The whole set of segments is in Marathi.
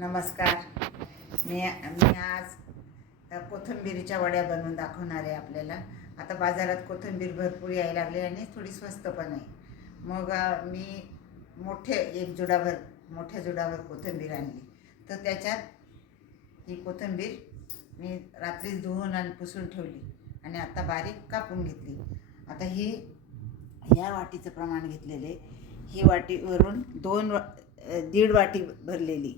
नमस्कार. मी आज कोथिंबीरीच्या वड्या बनवून दाखवणार आहे आपल्याला. आता बाजारात कोथिंबीर भरपूर यायला लागली आणि थोडी स्वस्त पण आहे. मग मी मोठ्या जुडावर कोथिंबीर आणली. तर त्याच्यात ही कोथिंबीर मी रात्रीच धुवून आणि पुसून ठेवली आणि आता बारीक कापून घेतली. आता ह्या वाटीचं प्रमाण घेतलेले. ही वाटीवरून दीड वाटी भरलेली,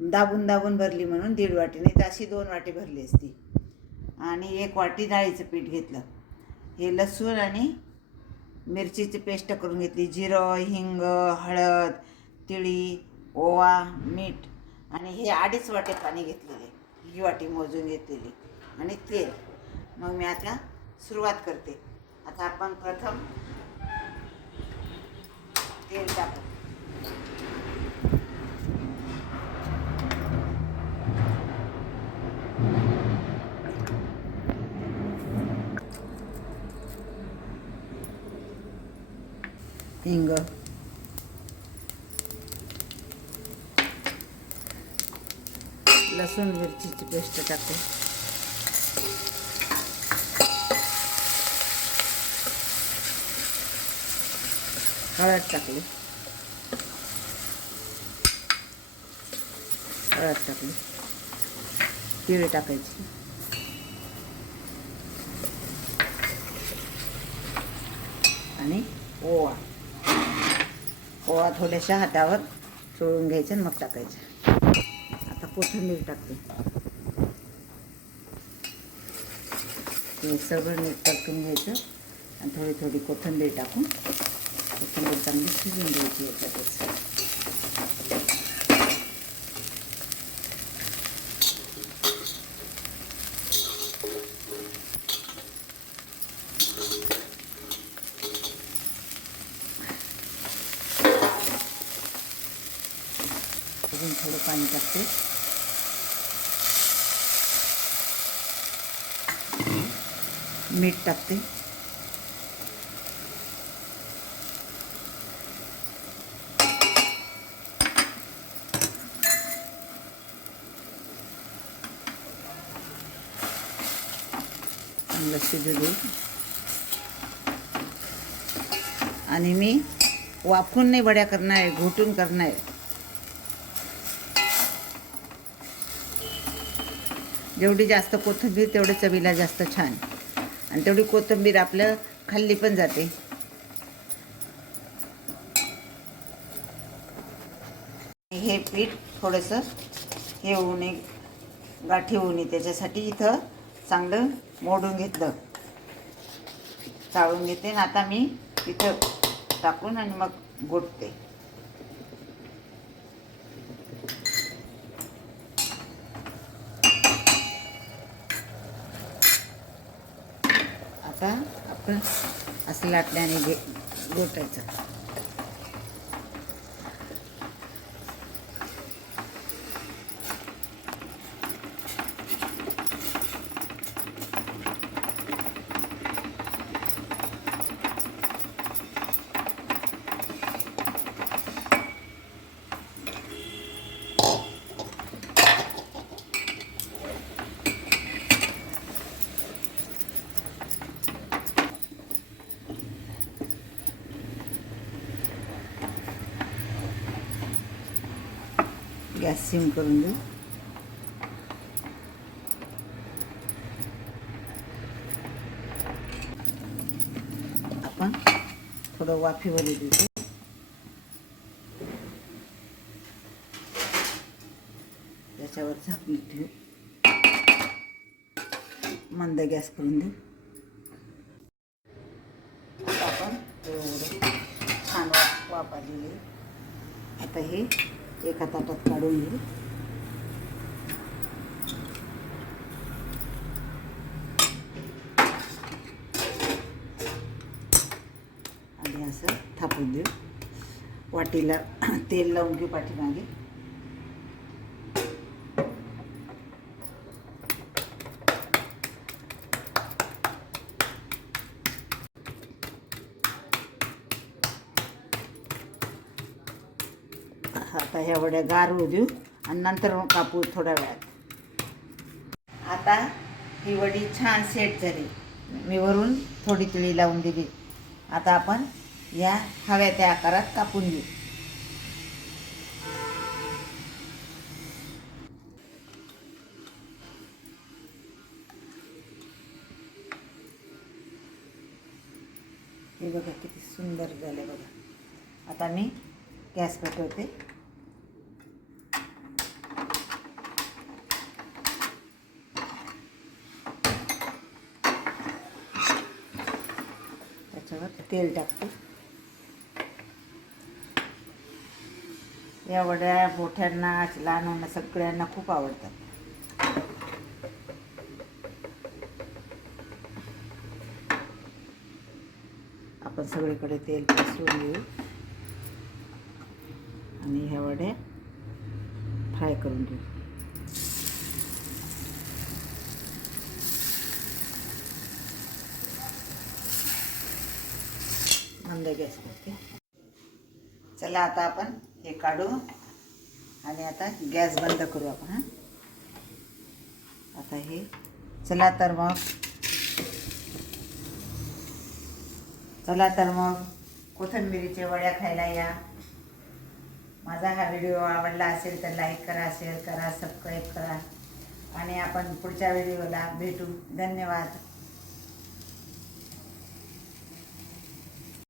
दाबून भरली म्हणून दीड वाटी, नाही तर अशी 2 वाटी भरली असती. आणि 1 वाटी डाळीचं पीठ घेतलं. हे लसूण आणि मिरचीची पेस्ट करून घेतली. जिरं, हिंग, हळद, तिळी, ओवा, मीठ आणि हे 2.5 वाटी पाणी घेतलेले, ही वाटी मोजून घेतलेली, आणि तेल. मग मी आता सुरुवात करते. आता आपण प्रथम तेल टाकू. हिंग, लसूण मिरचीची पेस्ट टाकते, हळद टाकली, तीळ टाकायची, आणि ओवा थोड्याशा हातावर चोळून घ्यायचं आणि मग टाकायचं. आता कोथिंबीर टाकते. हे सगळं नीट परतून घ्यायचं आणि थोडी कोथिंबीर टाकून कोथिंबीर चांगली शिजून घ्यायची याच्यातच. अजून थोडं पाणी टाकते. मीठ टाकते. चांगलं शिजू दे. आणि मी वाफून नाही वड्या करणार आहे, घोटून करणार आहे. जेवढी जास्त कोथिंबीर तेवढे चवीला जास्त छान, आणि तेवढी कोथिंबीर आपलं खाल्ली पण जाते. हे पीठ थोडंसं हे होऊ नये, गाठी होऊ नये, त्याच्यासाठी इथं चांगलं मोडून घेतलं, चाळून घेते. आणि आता मी इथं टाकून आणि मग घोटते. आता आपण असं लाटल्याने घोटायचं. गॅस सिम करून देऊ. आपण थोडं वाफेवर देतो. त्याच्यावर झाकून ठेवू. मंद गॅस करून देऊ. आता आपण छान वाफ आलेली. आता हे एका ताटात काढून घेऊ. आणि असं थापून देऊ. वाटीला तेल लावून घेऊ पाठीमागे. आता ह्या वड्या गार होऊ देऊ आणि नंतर मग कापू थोड्या वेळात. आता ही वडी छान सेट झाली. मी वरून थोडी तिळी लावून दिली. आता आपण या हव्या त्या आकारात कापून घेऊ. हे बघा किती सुंदर झाले बघा. आता मी गॅस पेटवते. त्याच्यावर तेल टाकते. या वड्या मोठ्यांना लहानांना सगळ्यांना खूप आवडतात. आपण सगळीकडे तेल पसरवून घेऊ आणि ह्या वड्या फ्राय करून घेऊ. मंद गॅसवरती. चला आता आपण हे काढू आणि आता गॅस बंद करू आपण. हां आता हे चला तर मग कोथिंबिरीचे वड्या खायला या. माझा हा व्हिडिओ आवडला असेल तर लाईक करा, शेअर करा, सबस्क्राईब करा आणि आपण पुढच्या व्हिडिओला भेटू. धन्यवाद.